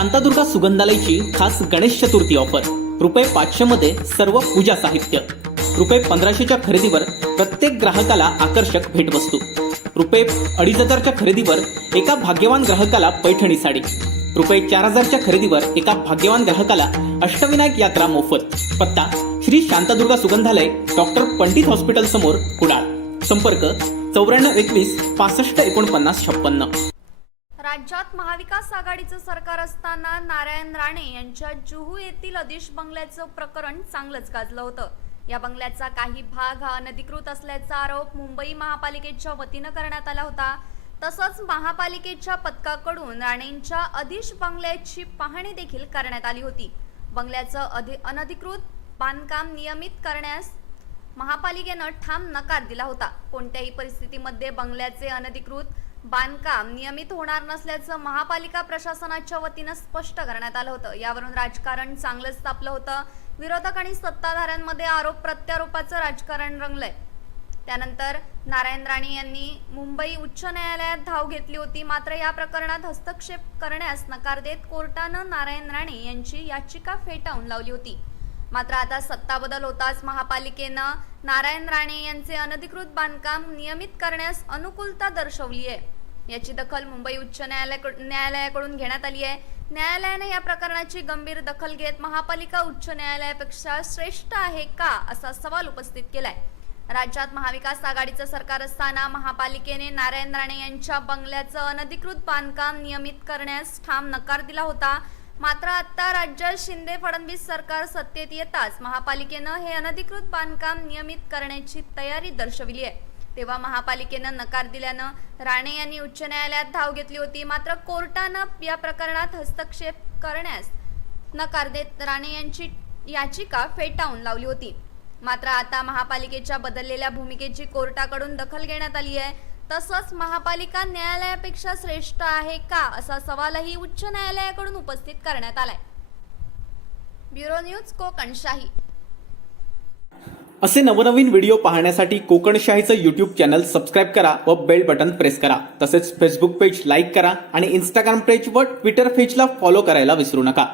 शांतादुर्गा सुगंधालयची खास गणेश चतुर्थी ऑफर ₹500 मध्ये सर्व पूजा साहित्य, ₹1500च्या खरेदीवर प्रत्येक ग्राहकाला आकर्षक भेटवस्तू, ₹2500च्या खरेदीवर एका भाग्यवान ग्राहकाला पैठणी साडी, ₹4000च्या खरेदीवर एका भाग्यवान ग्राहकाला अष्टविनायक यात्रा मोफत. पत्ता श्री शांतादुर्गा सुगंधालय, डॉक्टर पंडित हॉस्पिटल समोर, कुडाळ. संपर्क 9421 65 49 56. राज्यात महाविकास आघाडीचं सरकार असताना नारायण राणे यांच्या जुहू येथील अदिश बंगल्याचं प्रकरण चांगलंच गाजलं होतं. या बंगल्याचा काही भाग हा अनधिकृत असल्याचा आरोप मुंबई महापालिकेच्या वतीनं करण्यात आला होता. तसंच महापालिकेच्या पथकाकडून राणेंच्या अदिश बंगल्याची पाहणी देखील करण्यात आली होती. बंगल्याचं अनधिकृत बांधकाम नियमित करण्यास महापालिकेनं ठाम नकार दिला होता. कोणत्याही परिस्थितीमध्ये बंगल्याचे अनधिकृत बांधकाम नियमित होणार नसल्याचं महापालिका प्रशासनाच्या वतीनं स्पष्ट करण्यात आलं होतं. यावरून राजकारण चांगलंच तापलं होतं. विरोधक आणि सत्ताधाऱ्यांमध्ये आरोप प्रत्यारोपाचं राजकारण रंगलंय. त्यानंतर नारायण राणे यांनी मुंबई उच्च न्यायालयात धाव घेतली होती. मात्र या प्रकरणात हस्तक्षेप करण्यास नकार देत कोर्टानं नारायण राणे यांची याचिका फेटाळून लावली होती. मात्र आता सत्ता बदल होताच महापालिकेनं नारायण राणे यांचे अनधिकृत बांधकाम नियमित करण्यास अनुकूलता दर्शवली आहे. याची दखल मुंबई उच्च न्यायालयाकडून घेण्यात आली आहे. न्यायालयाने या प्रकरणाची गंभीर दखल घेत महापालिका उच्च न्यायालयापेक्षा श्रेष्ठ आहे का असा सवाल उपस्थित केलाय. राज्यात महाविकास आघाडीचं सरकार असताना महापालिकेने नारायण राणे यांच्या बंगल्याचं अनधिकृत बांधकाम नियमित करण्यास ठाम नकार दिला होता. मात्र आता राज्यात शिंदे फडणवीस सरकार सत्तेत येताच महापालिकेनं हे अनधिकृत बांधकाम नियमित करण्याची तयारी दर्शविली आहे. तेव्हा महापालिकेनं नकार दिल्यानं राणे यांनी उच्च न्यायालयात धाव घेतली होती. मात्र कोर्टानं या प्रकरणात हस्तक्षेप करण्यास नकार देत राणे यांची याचिका फेटाळून लावली होती. मात्र आता महापालिकेच्या बदललेल्या भूमिकेची कोर्टाकडून दखल घेण्यात आली आहे. तसंच महापालिका न्यायालयापेक्षा श्रेष्ठ आहे का असा सवालही उच्च न्यायालयाकडून उपस्थित करण्यात आलाय. Bureau news, Kokanshahi. असे नवनवीन व्हिडिओ पाहण्यासाठी कोकणशाहीचं YouTube चॅनल सबस्क्राईब करा व बेल बटन प्रेस करा. तसेच फेसबुक पेज लाईक करा आणि इंस्टाग्राम पेज व ट्विटर पेजला फॉलो करायला विसरू नका.